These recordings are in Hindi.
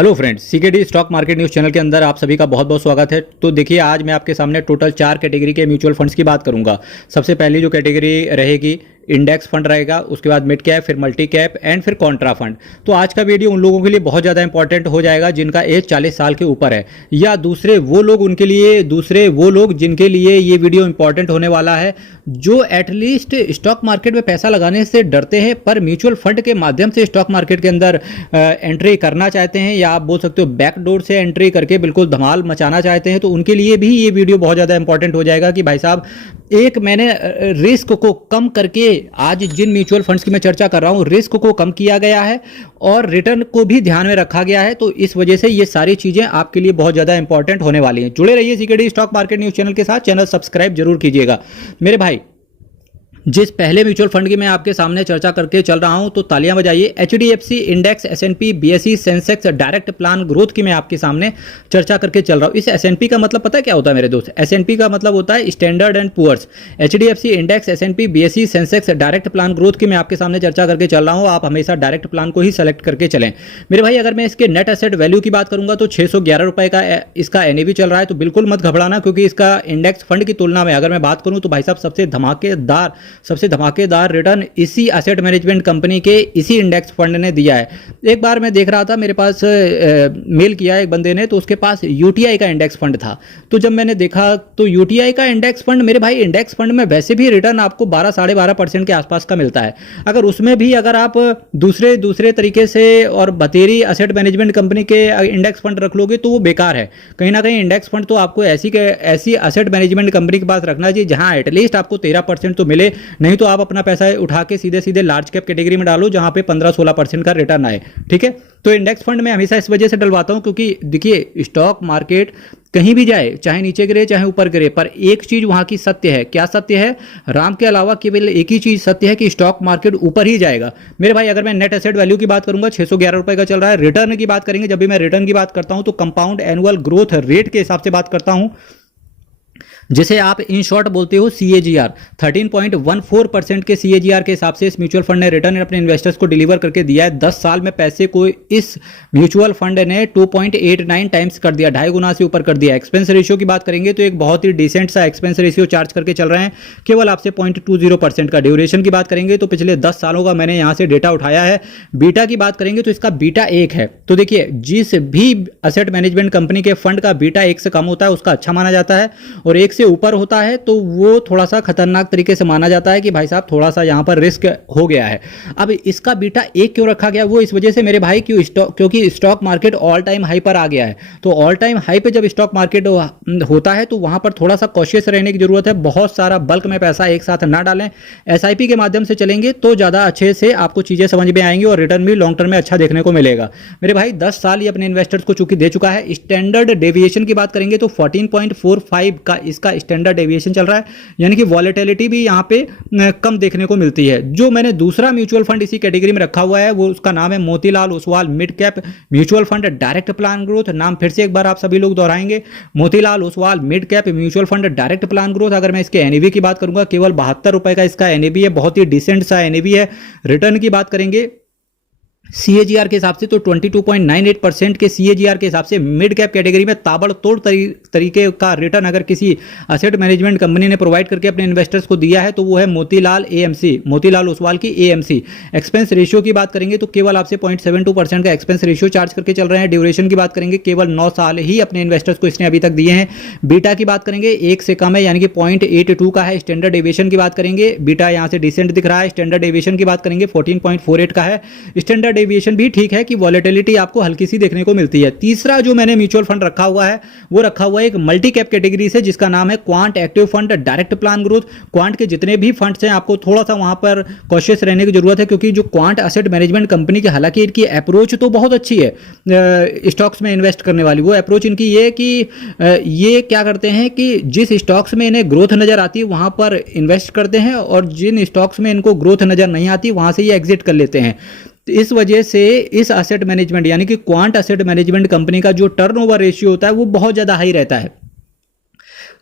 Hello friends, CKD stock market news channel के अंदर आप सभी का बहुत बहुत स्वागत है। तो देखिए, आज मैं आपके सामने टोटल 4 कैटेगरी के म्यूचुअल फंड्स की बात करूंगा। सबसे पहली जो कैटेगरी रहेगी इंडेक्स फंड रहेगा, उसके बाद मिड कैप, फिर मल्टी कैप एंड फिर कॉन्ट्रा फंड। तो आज का वीडियो उन लोगों के लिए बहुत ज़्यादा इंपॉर्टेंट हो जाएगा जिनका एज 40 साल के ऊपर है, या दूसरे वो लोग जिनके लिए ये वीडियो इंपॉर्टेंट होने वाला है, जो एटलीस्ट स्टॉक मार्केट में पैसा लगाने से डरते हैं पर म्यूचुअल फंड के माध्यम से स्टॉक मार्केट के अंदर एंट्री करना चाहते हैं, या आप बोल सकते हो बैकडोर से एंट्री करके बिल्कुल धमाल मचाना चाहते हैं। तो उनके लिए भी ये वीडियो बहुत ज़्यादा इंपॉर्टेंट हो जाएगा कि भाई साहब, एक मैंने रिस्क को कम करके, आज जिन म्यूचुअल फंड्स की मैं चर्चा कर रहा हूं, रिस्क को कम किया गया है और रिटर्न को भी ध्यान में रखा गया है। तो इस वजह से ये सारी चीजें आपके लिए बहुत ज्यादा इंपॉर्टेंट होने वाली हैं। जुड़े रहिए CKD stock market news channel के साथ। चैनल सब्सक्राइब जरूर कीजिएगा मेरे भाई। जिस पहले म्यूचुअल फंड की मैं आपके सामने चर्चा करके चल रहा हूं, तो तालियां बजाइए। HDFC index, S&P, BSE, Sensex direct plan growth की मैं आपके सामने चर्चा करके चल रहा हूं। इस एसएनपी का मतलब पता है क्या होता है मेरे दोस्त? एसएनपी का मतलब होता है standard and poor's. HDFC index, S&P, BSE, Sensex direct plan growth की मैं आपके सामने चर्चा करके चल रहा हूं। आप हमेशा डायरेक्ट प्लान को ही सेलेक्ट करके चलें मेरे भाई। अगर मैं इसके नेट एसेट वैल्यू की बात करूंगा तो 611 रुपए का इसका एनएवी चल रहा है। तो बिल्कुल मत घबराना, क्योंकि इसका इंडेक्स फंड की तुलना में अगर मैं बात करूं तो भाई साहब सबसे धमाकेदार रिटर्न इसी एसेट मैनेजमेंट कंपनी के इसी इंडेक्स फंड ने दिया है। एक बार मैं देख रहा था, मेरे पास मेल किया एक बंदे ने, तो उसके पास यूटीआई का इंडेक्स फंड था। तो जब मैंने देखा तो यूटीआई का इंडेक्स फंड, मेरे भाई इंडेक्स फंड में वैसे भी रिटर्न आपको 12-12.5% के आसपास का मिलता है। अगर उसमें भी अगर आप दूसरे तरीके से और बतेरी एसेट मैनेजमेंट कंपनी के इंडेक्स फंड रख लोगे तो वो बेकार है। कहीं ना कहीं इंडेक्स फंड तो आपको ऐसी एसेट मैनेजमेंट कंपनी के पास रखना चाहिए जहां एटलीस्ट आपको 13% तो मिले। नहीं तो आप अपना पैसा उठा के सीधे सीधे लार्ज कैप कैटेगरी में डालो जहां पे 15-16% का रिटर्न आए। ठीक है, तो इंडेक्स फंड में हमेशा इस वजह से डलवाता हूं, क्योंकि देखिए स्टॉक मार्केट कहीं भी जाए, चाहे नीचे गिरे चाहे ऊपर गिरे, पर एक चीज वहां की सत्य है। क्या सत्य है? राम के अलावा केवल एक ही चीज सत्य है कि स्टॉक मार्केट ऊपर ही जाएगा मेरे भाई। अगर मैं नेट एसेट वैल्यू की बात करूंगा, 611 रुपए का चल रहा है। रिटर्न की बात करेंगे, जब भी मैं रिटर्न की बात करता हूं तो कंपाउंड एनुअल ग्रोथ रेट के हिसाब से बात करता हूं, जिसे आप इन शॉर्ट बोलते हो सीएजीआर। 13.14% के सीएजीआर के हिसाब से इस म्यूचुअल फंड ने रिटर्न अपने इन्वेस्टर्स को डिलीवर करके दिया है। 10 साल में पैसे को इस म्यूचुअल फंड ने 2.89 टाइम्स कर दिया, 2.5 गुना से ऊपर कर दिया। एक्सपेंस रेशियो की बात करेंगे तो एक बहुत ही डिसेंट सा एक्सपेंस रेशियो चार्ज करके चल रहे हैं, केवल आपसे 0.20% का। ड्यूरेशन की बात करेंगे तो पिछले 10 सालों का मैंने यहां से डेटा उठाया है। बीटा की बात करेंगे तो इसका बीटा 1 है। तो देखिए, जिस भी एसेट मैनेजमेंट कंपनी के फंड का बीटा 1 से कम होता है उसका अच्छा माना जाता है, और 1 से ऊपर होता है तो वो थोड़ा सा खतरनाक तरीके से माना जाता है कि भाई साहब थोड़ा सा यहां पर रिस्क हो गया है। अब इसका बीटा 1 क्यों रखा गया? वो इस वजह से मेरे भाई क्योंकि stock market all time high पर आ गया है। तो ऑल टाइम हाई पे जब स्टॉक मार्केट होता है तो वहां पर थोड़ा सा कॉशियस रहने की जरूरत है। बहुत सारा बल्क में पैसा एक साथ ना डालें। एसआईपी के माध्यम से चलेंगे तो ज्यादा अच्छे से आपको चीजें समझ में आएंगी और रिटर्न भी लॉन्ग टर्म में अच्छा देखने को मिलेगा मेरे भाई। 10 साल ये अपने इन्वेस्टर्स को चूंकि दे चुका है। स्टैंडर्ड डेविएशन की बात करेंगे तो 14.45 का इसका स्टैंडर्ड डेविएशन चल रहा है, यानी कि वॉलेटिलिटी भी यहां पे कम देखने को मिलती है। जो मैंने दूसरा म्यूचुअल फंड इसी कैटेगरी में रखा हुआ है, वो उसका नाम है Motilal Oswal mid cap mutual fund direct plan growth. नाम फिर से एक बार आप सभी लोग दोहराएंगे, Motilal Oswal mid cap mutual fund direct plan growth. अगर मैं इसके एनएवी की बात करूंगा, केवल 72 रुपए का इसका एनएवी है, बहुत ही डिसेंट सा एनएवी है। रिटर्न की बात करेंगे सीएजीआर के हिसाब से तो 22.98% के सीएजीआर के हिसाब से मिड कैप कैटेगरी में ताबड़तोड़ तरीके का रिटर्न अगर किसी एसेट मैनेजमेंट कंपनी ने प्रोवाइड करके अपने इन्वेस्टर्स को दिया है तो वो है मोतीलाल ओसवाल की एएमसी। एक्सपेंस रेशियो की बात करेंगे तो केवल आपसे 0.72% का एक्सपेंस रेशियो चार्ज करके चल रहे हैं। ड्यूरेशन की बात करेंगे, केवल 9 साल ही अपने इन्वेस्टर्स को इसने अभी तक दिए हैं। बीटा की बात करेंगे 1 से कम है, यानी कि 0.82 का है। स्टैंडर्ड डेविएशन की बात करेंगे, बीटा यहां से डिसेंट दिख रहा है। स्टैंडर्ड डेविएशन की बात करेंगे 14.48 का है। स्टैंडर्ड डेविएशन भी ठीक है कि वॉलेटिलिटी आपको हल्की सी देखने को मिलती है। तीसरा जो मैंने म्यूचुअल फंड रखा हुआ है वो रखा हुआ है एक मल्टी कैप कैटेगरी से, जिसका नाम है quant active fund direct plan growth. Quant के जितने भी फंड्स हैं आपको थोड़ा सा वहां पर कॉशियस रहने की जरूरत है, क्योंकि जो क्वांट एसेट मैनेजमेंट कंपनी की, हालांकि इनकी अप्रोच तो बहुत अच्छी है स्टॉक्स में इन्वेस्ट करने वाली। वो अप्रोच इनकी ये है कि ये क्या करते हैं कि जिस स्टॉक्स में इन्हें ग्रोथ नजर आती है वहां पर इन्वेस्ट करते हैं, और जिन स्टॉक्स में इनको ग्रोथ नजर नहीं आती वहां से ये एग्जिट कर लेते हैं। तो इस वजह से इस एसेट मैनेजमेंट यानी कि क्वांट एसेट मैनेजमेंट कंपनी का जो टर्नओवर रेशियो होता है वो बहुत ज्यादा हाई रहता है।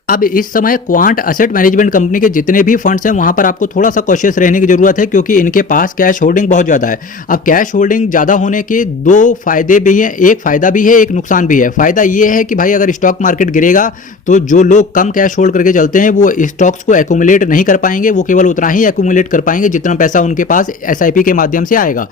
अब इस समय क्वांट असेट मैनेजमेंट कंपनी के जितने भी फंड्स हैं वहां पर आपको थोड़ा सा कॉशियस रहने की जरूरत है, क्योंकि इनके पास कैश होल्डिंग बहुत ज़्यादा है। अब कैश होल्डिंग ज़्यादा होने के दो फायदे भी हैं, एक फायदा भी है एक नुकसान भी है। फायदा ये है कि भाई अगर स्टॉक मार्केट गिरेगा तो जो लोग कम कैश होल्ड करके चलते हैं वो स्टॉक्स को एक्यूमुलेट नहीं कर पाएंगे, वो केवल उतना ही एक्यूमुलेट कर पाएंगे जितना पैसा उनके पास एसआईपी के माध्यम से आएगा।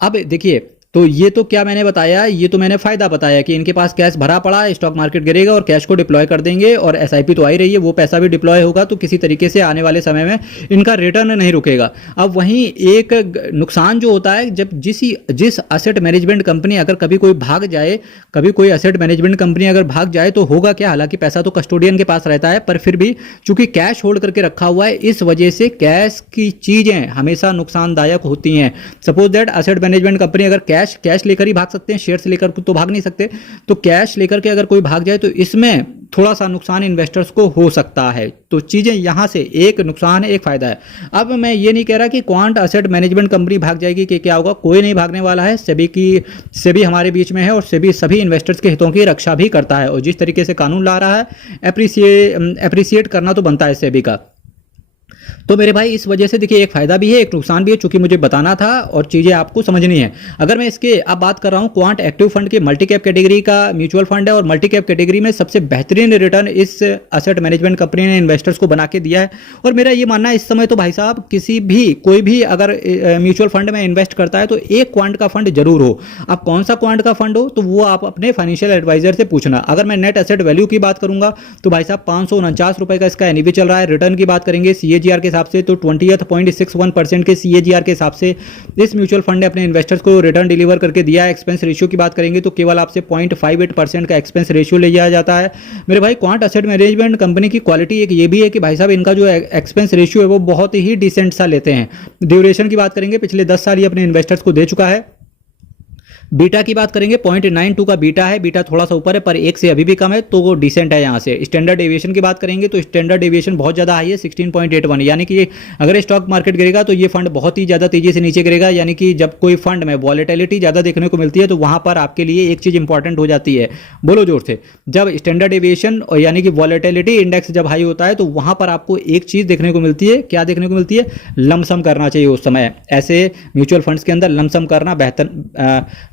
अब देखिए, तो ये तो क्या मैंने बताया, ये तो मैंने फायदा बताया कि इनके पास कैश भरा पड़ा है, स्टॉक मार्केट गिरेगा और कैश को डिप्लॉय कर देंगे, और एसआईपी तो आ ही रही है, वो पैसा भी डिप्लॉय होगा, तो किसी तरीके से आने वाले समय में इनका रिटर्न नहीं रुकेगा। अब वहीं एक नुकसान जो होता है, जब जिस असेट मैनेजमेंट कंपनी अगर कभी कोई भाग जाए, कभी कोई असेट मैनेजमेंट कंपनी अगर भाग जाए तो होगा क्या, हालांकि पैसा तो कस्टोडियन के पास रहता है, पर फिर भी चूंकि कैश होल्ड करके रखा हुआ है, इस वजह से कैश की चीजें हमेशा नुकसानदायक होती हैं। Suppose that asset management company अगर कैश लेकर ही भाग सकते हैं, शेयर्स लेकर तो भाग नहीं सकते, तो कैश लेकर के अगर कोई भाग जाए तो इसमें थोड़ा सा नुकसान इन्वेस्टर्स को हो सकता है। तो चीजें यहां से एक नुकसान है एक फायदा है। अब मैं ये नहीं कह रहा कि क्वांट असेट मैनेजमेंट कंपनी भाग जाएगी कि क्या होगा, कोई नहीं भागने वाला है। सेबी हमारे बीच में है और सेबी सभी इन्वेस्टर्स के हितों की रक्षा भी करता है, और जिस तरीके से कानून ला रहा है एप्रिसिएट करना तो बनता है सेबी का। तो मेरे भाई इस वजह से देखिए एक फायदा भी है एक नुकसान भी है, चूंकि मुझे बताना था और चीजें आपको समझनी है। अगर मैं इसके अब बात कर रहा हूं, क्वांट एक्टिव फंड के मल्टी कैप कैटेगरी का म्यूचुअल फंड है, और मल्टी कैप कैटेगरी में सबसे बेहतरीन रिटर्न इस असेट मैनेजमेंट कंपनी ने इन्वेस्टर्स को बना के दिया है। और मेरा ये मानना है इस समय तो भाई साहब कोई भी अगर म्यूचुअल फंड में इन्वेस्ट करता है तो एक क्वांट का फंड जरूर हो। अब कौन सा क्वांट का फंड हो तो वो आप अपने फाइनेंशियल एडवाइजर से पूछना। अगर मैं नेट एसेट वैल्यू की बात करूंगा तो भाई साहब 549 रुपए का इसका एनईवी चल रहा है। रिटर्न की बात करेंगे सीएजीआर के हिसाब से तो 20.61% के सीएजीआर के हिसाब से इस म्यूचुअल फंड ने अपने इन्वेस्टर्स को रिटर्न डिलीवर करके दिया है। एक्सपेंस रेशियो की बात करेंगे तो केवल आपसे 0.58% का एक्सपेंस रेशियो ले जाया जाता है। मेरे भाई क्वांट एसेट मैनेजमेंट कंपनी की क्वालिटी एक ये भी है कि भाई साहब इनका जो एक्सपेंस रेशियो है वो बहुत ही डिसेंट सा लेते हैं। ड्यूरेशन की बात करेंगे पिछले 10 साल ये अपने इन्वेस्टर्स को दे चुका है। बीटा की बात करेंगे 0.92 का बीटा है, बीटा थोड़ा सा ऊपर है पर एक से अभी भी कम है, तो वो डिसेंट है यहाँ से। स्टैंडर्ड डेविएशन की बात करेंगे तो स्टैंडर्ड डेविएशन बहुत ज़्यादा हाई है 16.81, यानी कि अगर स्टॉक मार्केट गिरेगा तो ये फंड बहुत ही ज़्यादा तेजी से नीचे गिरेगा। यानी कि जब कोई फंड में वॉलेटिलिटी ज़्यादा देखने को मिलती है तो वहाँ पर आपके लिए एक चीज़ इंपॉर्टेंट हो जाती है, बोलो जोर से, जब स्टैंडर्ड डेविएशन और यानी कि वॉलेटिलिटी इंडेक्स जब हाई होता है तो वहाँ पर आपको एक चीज़ देखने को मिलती है। क्या देखने को मिलती है? लमसम करना चाहिए उस समय। ऐसे म्यूचुअल फंड्स के अंदर लमसम करना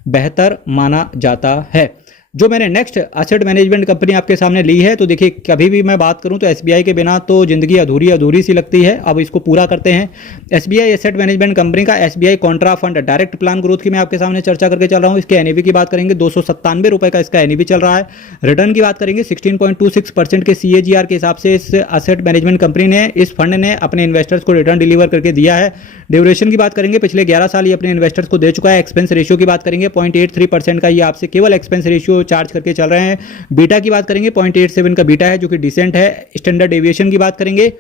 बेहतर माना जाता है। जो मैंने नेक्स्ट एसेट मैनेजमेंट कंपनी आपके सामने ली है, तो देखिए कभी भी मैं बात करूं तो एसबीआई के बिना तो जिंदगी अधूरी सी लगती है। अब इसको पूरा करते हैं। एसबीआई एसेट मैनेजमेंट कंपनी का SBI Contra fund direct plan growth की मैं आपके सामने चर्चा करके चल रहा हूं। इसके एनईवी की बात करेंगे 297 रुपए का इसका एनईवी चल रहा है। रिटर्न की बात करेंगे 16.26% के सीएजीआर के हिसाब से इस एसेट मैनेजमेंट कंपनी ने, इस फंड ने अपने इन्वेस्टर्स को रिटर्न डिलीवर करके दिया है। ड्यूरेशन की बात करेंगे पिछले 11 साल ये अपने इन्वेस्टर्स को दे चुका है। एक्सपेंस रेशियो की बात करेंगे 0.83% का ये आपसे केवल एक्सपेंस रेशियो चार्ज करके चल रहे हैं। बीटा की बात करेंगे 0.87 का बीटा है जो कि डिसेंट है। स्टैंडर्ड डेविएशन की बात करेंगे,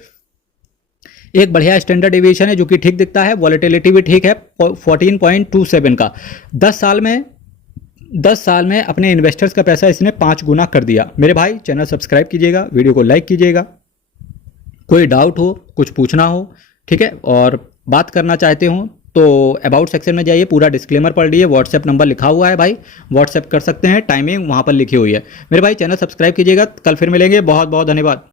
एक बढ़िया स्टैंडर्ड डेविएशन है जो कि ठीक दिखता है। वॉलेटिलिटी भी ठीक है 14.27 का। 10 साल में अपने इन्वेस्टर्स का पैसा इसने 5 गुना कर दिया। मेरे भाई चैनल सब्सक्राइब कीजिएगा, वीडियो को लाइक कीजिएगा। कोई डाउट हो, कुछ पूछना हो, ठीक है, और बात करना चाहते हो तो अबाउट सेक्शन में जाइए, पूरा डिस्क्लेमर पढ़ लीजिए। व्हाट्सएप नंबर लिखा हुआ है भाई, व्हाट्सएप कर सकते हैं, टाइमिंग वहां पर लिखी हुई है। मेरे भाई चैनल सब्सक्राइब कीजिएगा। कल फिर मिलेंगे, बहुत बहुत धन्यवाद।